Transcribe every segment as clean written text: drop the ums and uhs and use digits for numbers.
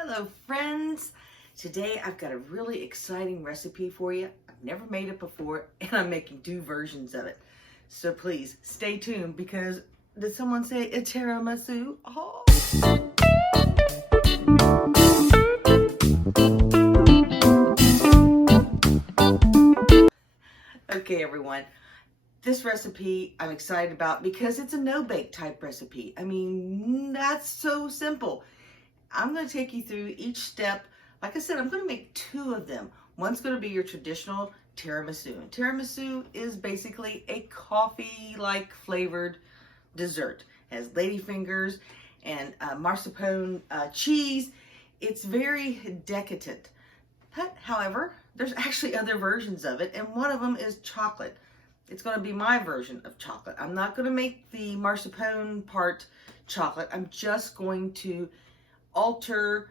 Hello friends! Today I've got a really exciting recipe for you. I've never made it before and I'm making 2 versions of it. So please stay tuned because did someone say a tiramisu? Oh. Okay everyone, this recipe I'm excited about because it's a no-bake type recipe. I mean, that's so simple. I'm going to take you through each step. Like I said, I'm going to make 2 of them. One's going to be your traditional tiramisu. And tiramisu is basically a coffee-like flavored dessert. It has ladyfingers and mascarpone cheese. It's very decadent. However, there's actually other versions of it, and one of them is chocolate. It's going to be my version of chocolate. I'm not going to make the mascarpone part chocolate. I'm just going to alter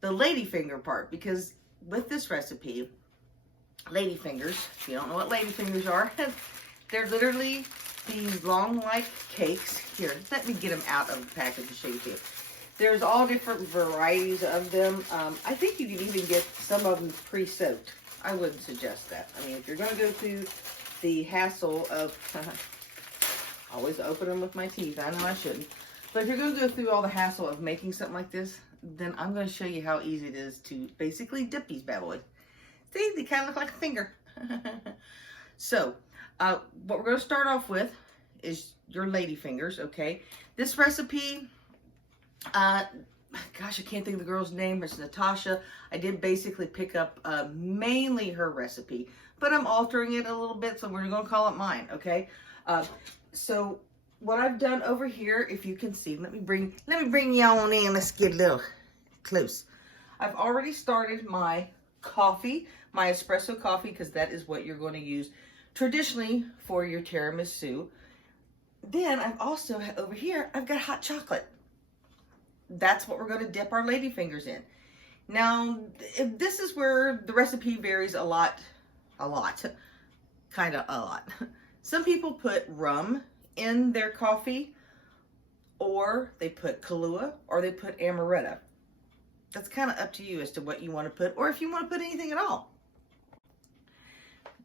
the ladyfinger part, because with this recipe, ladyfingers, if you don't know what ladyfingers are, they're literally these long like cakes. Here, let me get them out of the package and show you too. There's all different varieties of them. I think you can even get some of them pre-soaked. I wouldn't suggest that. I mean, if you're going to go through the hassle of always open them with my teeth, I know I shouldn't. But if you're going to go through all the hassle of making something like this, then I'm going to show you how easy it is to basically dip these bad boys. See, they kind of look like a finger. So, what we're going to start off with is your ladyfingers, okay? This recipe, gosh, I can't think of the girl's name. It's Natasha. I did basically pick up mainly her recipe, but I'm altering it a little bit, so we're going to call it mine, okay? So, what I've done over here, if you can see, let me bring y'all on in. Let's get a little close. I've already started my coffee, my espresso coffee, because that is what you're going to use traditionally for your tiramisu. Then I've also, over here, I've got hot chocolate. That's what we're going to dip our ladyfingers in. Now, this is where the recipe varies a lot, kind of a lot. Some people put rum in their coffee, or they put Kahlua, or they put amaretto. That's kind of up to you as to what you want to put, or if you want to put anything at all.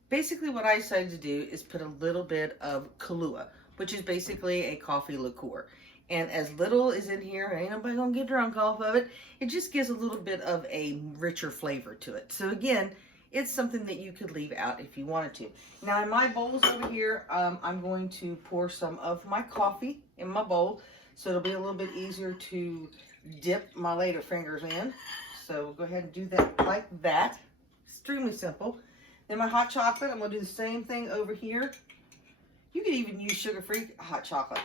Basically what I decided to do is put a little bit of Kahlua, which is basically a coffee liqueur. And as little is in here, ain't nobody gonna get drunk off of it. It just gives a little bit of a richer flavor to it. So again, it's something that you could leave out if you wanted to. Now in my bowls over here, I'm going to pour some of my coffee in my bowl, so it'll be a little bit easier to dip my ladyfingers in. So we'll go ahead and do that like that. Extremely simple. Then my hot chocolate, I'm going to do the same thing over here. You could even use sugar-free hot chocolate.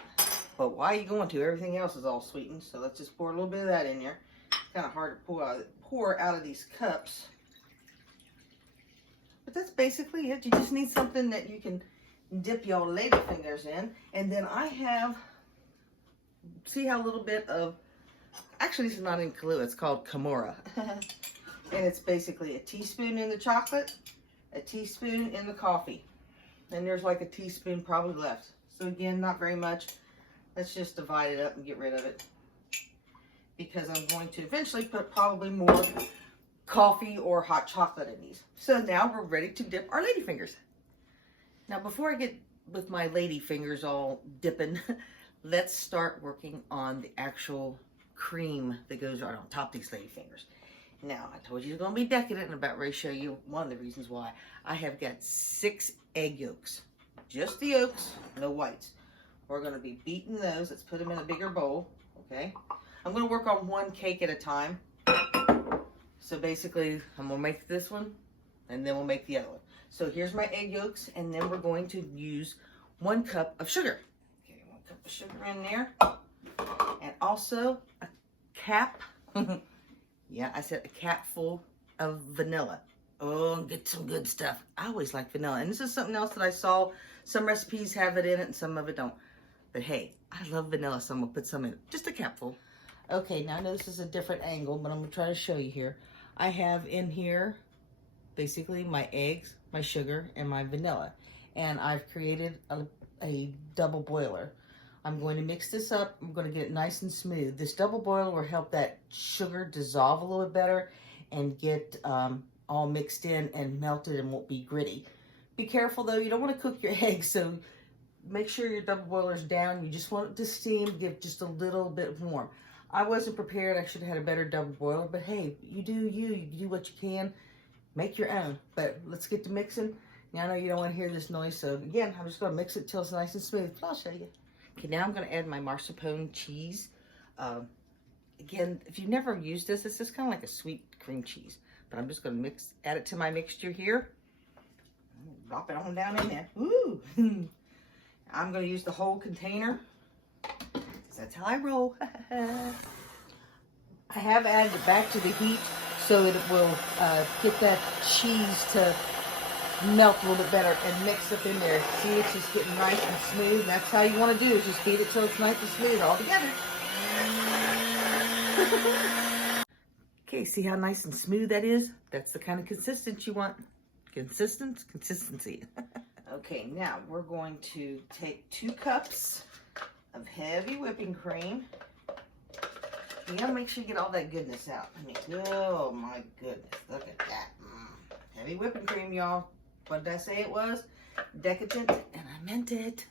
But why are you going to? Everything else is all sweetened. So let's just pour a little bit of that in there. It's kind of hard to pour out of these cups. But that's basically it. You just need something that you can dip your ladyfingers in. And then I have, see how a little bit of, actually this is not in Kahlua, it's called Kimura. And it's basically a teaspoon in the chocolate, a teaspoon in the coffee. And there's like a teaspoon probably left. So again, not very much. Let's just divide it up and get rid of it, because I'm going to eventually put probably more coffee or hot chocolate in these. So now we're ready to dip our ladyfingers. Now before I get with my ladyfingers all dipping, let's start working on the actual cream that goes right on top of these ladyfingers. Now, I told you it's going to be decadent, and I'm about ready to show you one of the reasons why. I have got 6 egg yolks. Just the yolks, no whites. We're going to be beating those. Let's put them in a bigger bowl, okay? I'm going to work on 1 cake at a time. So basically, I'm going to make this one, and then we'll make the other one. So here's my egg yolks, and then we're going to use 1 cup of sugar. Okay, 1 cup of sugar in there. And also a cap. Yeah, I said a cap full of vanilla. Oh, get some good stuff. I always like vanilla. And this is something else that I saw. Some recipes have it in it and some of it don't. But hey, I love vanilla, so I'm going to put some in it. Just a capful. Okay, now I know this is a different angle, but I'm going to try to show you here. I have in here basically my eggs, my sugar, and my vanilla. And I've created a double boiler. I'm going to mix this up. I'm going to get it nice and smooth. This double boil will help that sugar dissolve a little bit better and get all mixed in and melted and won't be gritty. Be careful though, you don't want to cook your eggs, so make sure your double boiler's down. You just want it to steam, give just a little bit warm. I wasn't prepared. I should have had a better double boiler, but hey, you do what you can. Make your own. But let's get to mixing. Now I know you don't want to hear this noise, so again, I'm just going to mix it till it's nice and smooth. I'll show you. Okay, now I'm going to add my mascarpone cheese. Again, if you've never used this, it's just kind of like a sweet cream cheese. But I'm just going to add it to my mixture here. Drop it on down in there. Woo! I'm going to use the whole container. That's how I roll. I have added it back to the heat so it will get that cheese to melt a little bit better and mix up in there. See, it's just getting nice and smooth. And that's how you want to do is just beat it till it's nice and smooth all together. Okay, see how nice and smooth that is? That's the kind of consistency you want. Consistency. Okay, now we're going to take 2 cups of heavy whipping cream. You gotta make sure you get all that goodness out. I mean, oh my goodness, look at that. Heavy whipping cream, y'all. What did I say it was? Decadent, and I meant it.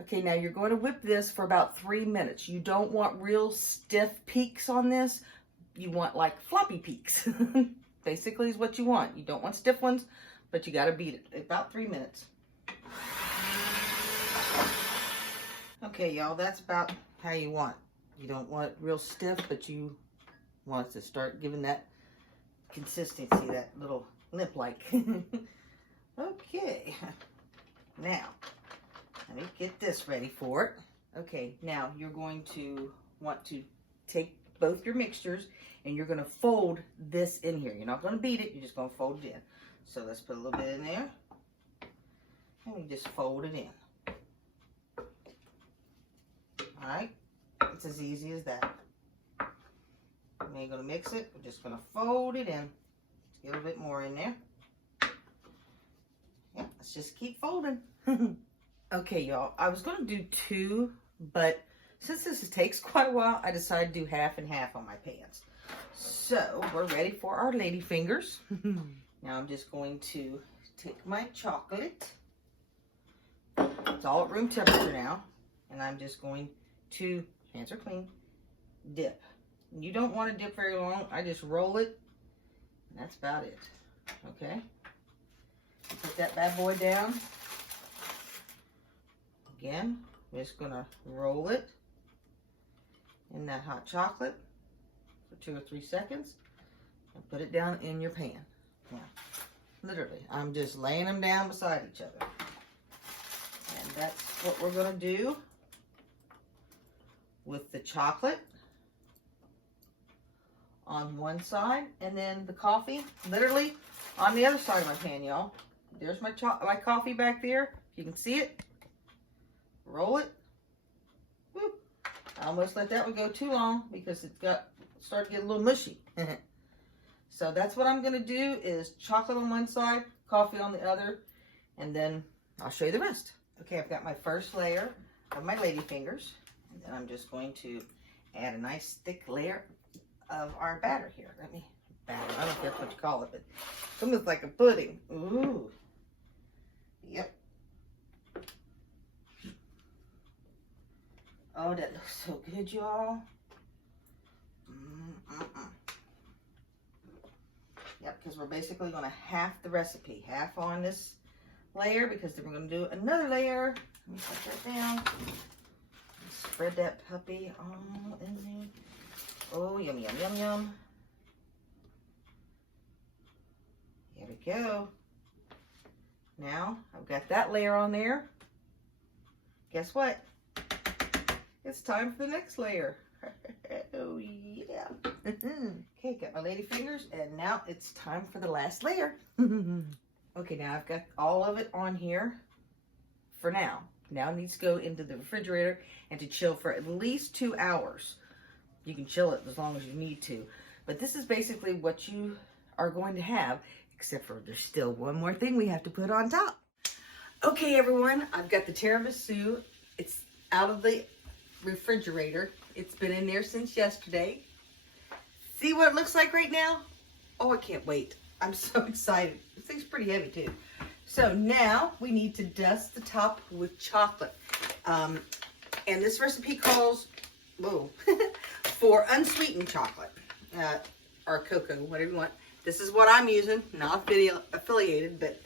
Okay, now you're going to whip this for about 3 minutes. You don't want real stiff peaks on this. You want like floppy peaks. Basically is what you want. You don't want stiff ones, but you got to beat it. About 3 minutes. Okay, y'all, that's about how you want. You don't want it real stiff, but you want it to start giving that consistency, that little lip-like. Okay, now, let me get this ready for it. Okay, now you're going to want to take both your mixtures and you're going to fold this in here. You're not going to beat it, you're just going to fold it in. So let's put a little bit in there. And we just fold it in. Alright, it's as easy as that. We ain't going to mix it, we're just going to fold it in. Get a little bit more in there. Yeah, let's just keep folding. Okay, y'all, I was going to do 2, but since this takes quite a while, I decided to do half and half on my pans. So, we're ready for our lady fingers. Now I'm just going to take my chocolate. It's all at room temperature now. And I'm just going to, hands are clean, dip. You don't want to dip very long. I just roll it. And that's about it. Okay. Put that bad boy down. Again, I'm just going to roll it in that hot chocolate for 2 or 3 seconds and put it down in your pan. Now, literally, I'm just laying them down beside each other. And that's what we're going to do with the chocolate on one side and then the coffee literally on the other side of my pan, y'all. There's my coffee back there. If you can see it. Roll it. Whoop. I almost let that one go too long because it started to get a little mushy. So that's what I'm going to do is chocolate on one side, coffee on the other, and then I'll show you the rest. Okay, I've got my first layer of my lady fingers, and then I'm just going to add a nice thick layer of our batter here. I don't know if that's what you call it, but it's almost like a pudding. Ooh. Yep. Oh, that looks so good, y'all. Yep, because we're basically going to half the recipe. Half on this layer, because then we're going to do another layer. Let me put that down. Spread that puppy all in there. Oh, yum, yum, yum, yum. Here we go. Now, I've got that layer on there. Guess what? It's time for the next layer. Oh, yeah. Okay, got my lady fingers, and now it's time for the last layer. Okay, now I've got all of it on here for now. Now it needs to go into the refrigerator and to chill for at least 2 hours. You can chill it as long as you need to. But this is basically what you are going to have, except for there's still one more thing we have to put on top. Okay, everyone, I've got the tiramisu. out of the refrigerator. It's been in there since yesterday. See what it looks like right now? Oh, I can't wait. I'm so excited. This thing's pretty heavy too. So now we need to dust the top with chocolate. And this recipe calls, for unsweetened chocolate, or cocoa, whatever you want. This is what I'm using, not affiliated, but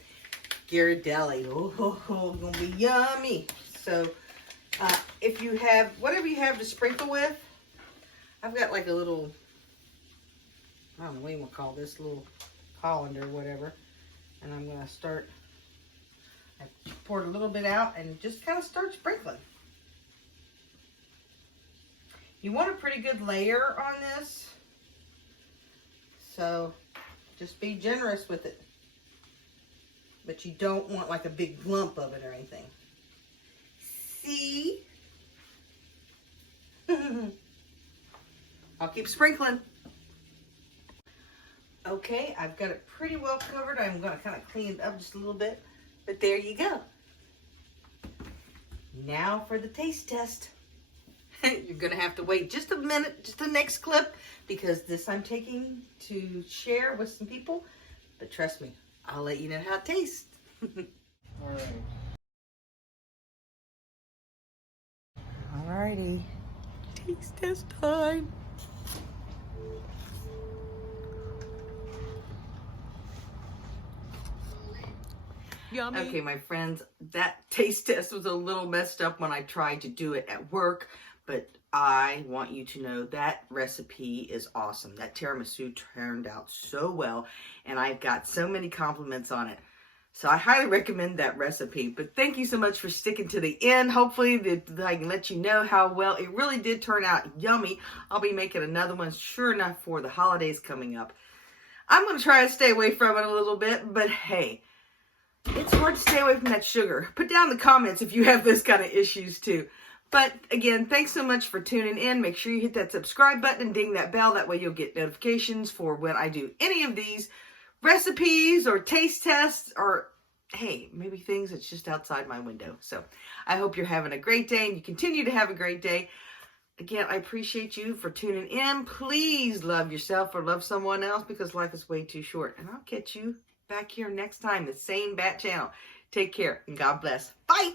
Ghirardelli. Oh, gonna be yummy. So if you have, whatever you have to sprinkle with, I've got like a little, I don't know what you want to call this, little colander or whatever. And I'm going to start, I poured a little bit out and just kind of start sprinkling. You want a pretty good layer on this, so just be generous with it. But you don't want like a big lump of it or anything. See? I'll keep sprinkling. Okay, I've got it pretty well covered. I'm going to kind of clean it up just a little bit. But there you go. Now for the taste test. You're going to have to wait just a minute, just the next clip, because this I'm taking to share with some people. But trust me, I'll let you know how it tastes. All right. Alrighty. Taste test time. Yummy. Okay, my friends, that taste test was a little messed up when I tried to do it at work, but I want you to know that recipe is awesome. That tiramisu turned out so well, and I've got so many compliments on it. So I highly recommend that recipe. But thank you so much for sticking to the end. Hopefully I can let you know how well it really did turn out yummy. I'll be making another one, sure enough, for the holidays coming up. I'm going to try to stay away from it a little bit, but hey, it's hard to stay away from that sugar. Put down in the comments if you have this kind of issues too. But again, thanks so much for tuning in. Make sure you hit that subscribe button and ding that bell. That way you'll get notifications for when I do any of these recipes or taste tests, or hey, maybe things that's just outside my window. So I hope you're having a great day and you continue to have a great day. Again, I appreciate you for tuning in. Please love yourself or love someone else, because life is way too short. And I'll catch you back here next time, the same bat channel. Take care and God bless. Bye.